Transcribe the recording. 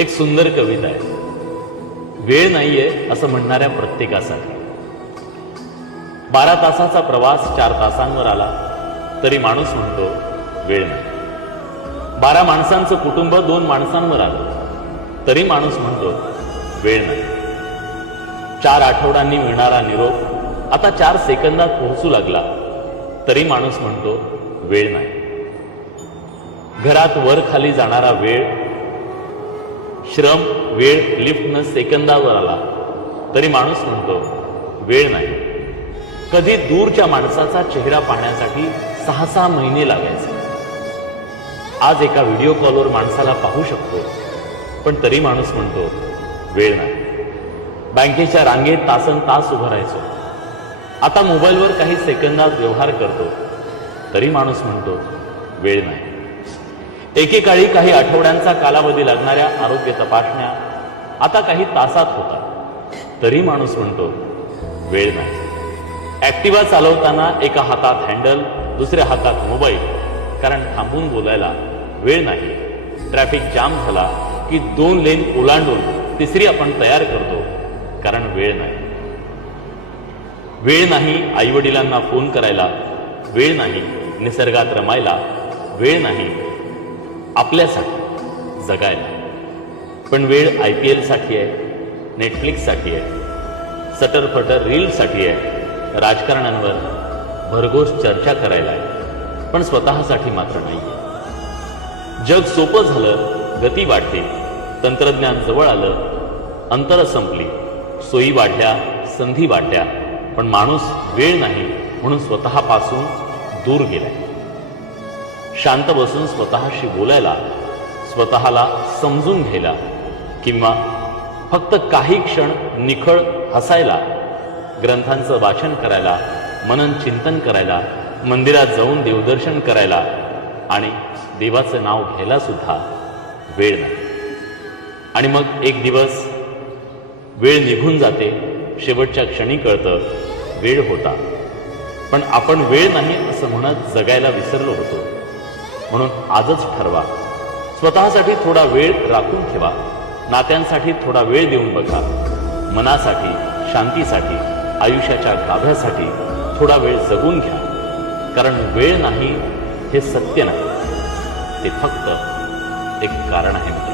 एक सुंदर कविता आहे. वेळ नाहीये असं म्हणणाऱ्या प्रत्येकासाठी. 12 तासाचा प्रवास 4 तासांवर आला तरी माणूस म्हणतो वेळ नाही. 12 माणसांचं कुटुंब 2 माणसांवर आलं तरी माणूस म्हणतो वेळ नाही. 4 आठवड्यांनी मिळणारा निरोप आता 4 सेकंदात पोहोचू लागला तरी माणूस म्हणतो वेळ नाही. घरात वर खाली जाणारा वेळ, श्रम, वेळ लिफ्टनं सेकंदावर आला तरी माणूस म्हणतो वेळ नाही. कधी दूरच्या माणसाचा चेहरा पाहण्यासाठी 6-6 महिने लागायचे. आज एका व्हिडिओ कॉलवर माणसाला पाहू शकतो पण तरी माणूस म्हणतो वेळ नाही. बँकेच्या रांगेत तासनतास उभं राहायचो, आता मोबाईलवर काही सेकंदात व्यवहार करतो तरी माणूस म्हणतो वेळ नाही. एकेकाळी काही आठवड्यांचा कालावधी लागणाऱ्या आरोग्य तपासण्या आता काही तासात होतात तरी माणूस म्हणतो वेळ नाही. ऍक्टिव्हा चालवताना एका हातात हँडल, दुसऱ्या हातात मोबाईल, कारण थांबून बोलायला वेळ नाही. ट्रॅफिक जाम झाला की 2 लेन ओलांडून तिसरी आपण तयार करतो कारण वेळ नाही. वेळ नाही आईवडिलांना फोन करायला, वेळ नाही निसर्गात रमायला, वेळ नाही आपल्यासाठी जगायला. पण वेळ IPL साठी आहे, नेटफ्लिक्ससाठी आहे, सटरफटर रीलसाठी आहे, राजकारण्यांवर भरघोस चर्चा करायला आहे, पण स्वतःसाठी मात्र नाही. जग सोपं झालं, गती वाढली, तंत्रज्ञान जवळ आलं, अंतरं संपली, सोयी वाढल्या, संधी वाढल्या, पण माणूस वेळ नाही म्हणून स्वतःपासून दूर गेलाय. शांत बसून स्वतःशी बोलायला, स्वतःला समजून घ्यायला, किंवा फक्त काही क्षण निखळ हसायला, ग्रंथांचं वाचन करायला, मनन चिंतन करायला, मंदिरात जाऊन देवदर्शन करायला आणि देवाचं नाव घ्यायला सुद्धा वेळ नाही. आणि मग एक दिवस वेळ निघून जाते, शेवटच्या क्षणी कळतं वेळ होता, पण आपण वेळ नाही असं म्हणत जगायला विसरलो होतो. म्हणून आजच ठरवा, स्वतःसाठी थोडा वेळ राखून ठेवा, नात्यांसाठी थोडा वेळ देऊन बघा, मनासाठी, शांतीसाठी, आयुष्याच्या गाभ्यासाठी थोडा वेळ जगून घ्या. कारण वेळ नाही हे सत्य नाही, ते फक्त एक कारण आहे.